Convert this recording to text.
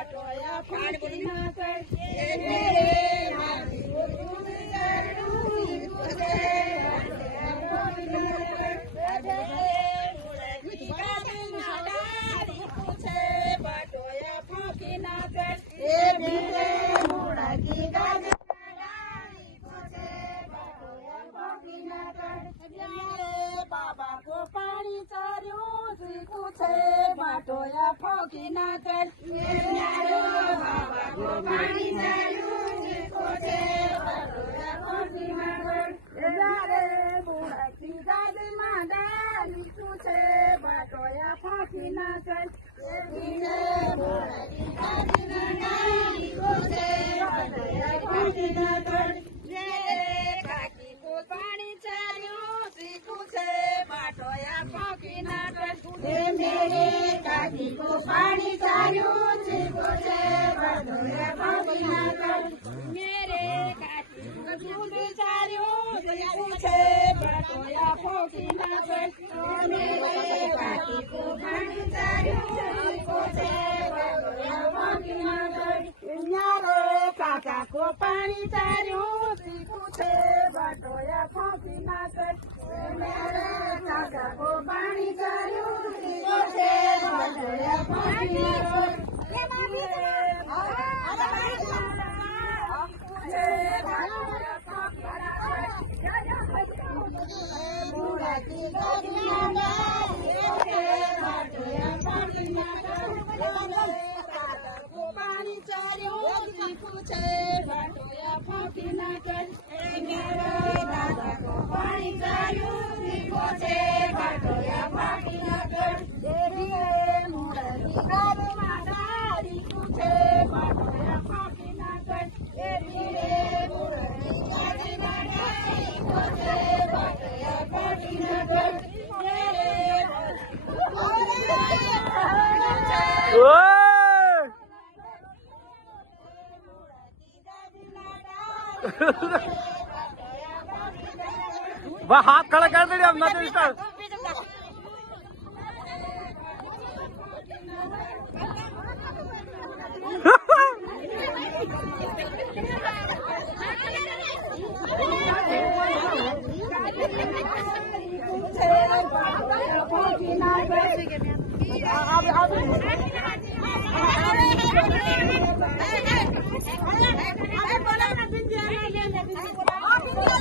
बाटोया फाड़ी ना कर ये मेरे हाथी को दूध चढ़ू तुझे बाटोया फाड़ी ना कर ये मेरे मुड़ा की गाड़ी बाबा को पानी चार्यो सीखू छे बाटोया फौकी ना कर बाबा को पानी चार्यो सीखू छे बाटोया फौकी ना कर बुढ़ा की दादी माँ डाली छे बाटोया फौकी ना कर बुढ़ा की दादी माँ डाली छे बाटोया फौकी ना कर काकी को पानी चार्यो सीखू छे बाटोया फौकी ना कर मेरे काकी को पानी चार्यो सीखू छे बाटोया फौकी ना कर मेरे काकी को दूध चार्यो सीखू छे बाटोया फौकी ना कर मेरे काकी को पानी चार्यो सीखू छे बाटोया फौकी ना कर न्यारे काका को पानी चार्यो सीखू छे बाटोया फौकी ना कर मेरे काका को पानी चार्यो सीखू छे बाटोया फौकी ना कर बुढ़ा की गाड़ी पानी चार्यो सीखू छे बाटोया फौकी ना कर मेरे दादा को पानी चार्यो सीखू छे बाटोया फौकी ना कर मुड़ा की गाड़ी माडारी छे बाटोया फौकी ना कर मुड़ा की गाड़ी माडारी छे बाटोया फौकी ना कर वह हाथ खड़ा कर दे अब ना स्टार्ट अब